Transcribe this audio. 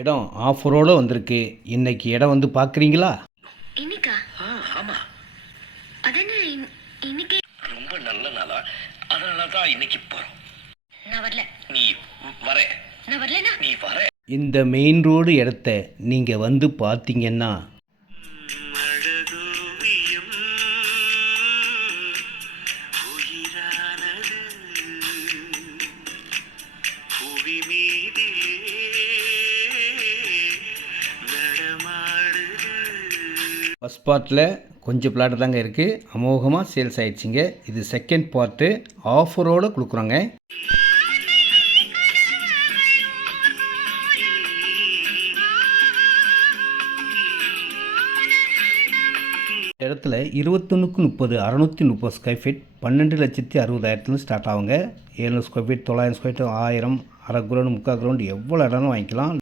இடம் ஆஃபரோட வந்திருக்கு. இன்னைக்கு இடம் வந்து பார்க்குறீங்களா? இன்னைக்கா? ஆமா, அதென்ன இன்னைக்கே? ரொம்ப நல்ல நாளா, அதனால தான் இன்னைக்கு போறோம். நான் வரல. நீ வர, நான் வரலனா? நீ வர. இந்த மெயின் ரோடு இடத்த நீங்கள் வந்து பார்த்தீங்கன்னா அழகோவியம் உயிரானது புவி மீதிலே நடமாடுது. ஃபஸ்ட் பார்ட்டில் கொஞ்சம் பிளாட் தாங்க இருக்குது. அமோகமாக சேல்ஸ் ஆயிடுச்சுங்க. இது செகண்ட் பார்ட்டு ஆஃபரோடு கொடுக்குறோங்க. இடத்துல 21/30 630 ஸ்கொயர் ஃபீட் 12,60,000 ஸ்டார்ட் ஆகுங்க. 700 ஸ்கொயர் ஃபீட் 900 ஸ்கொயர் ஃபீட் 1000 அரை கிரவுண்டு 3/4 கிரவுண்டு எவ்வளோ இடம்னு வாங்கிக்கலாம்.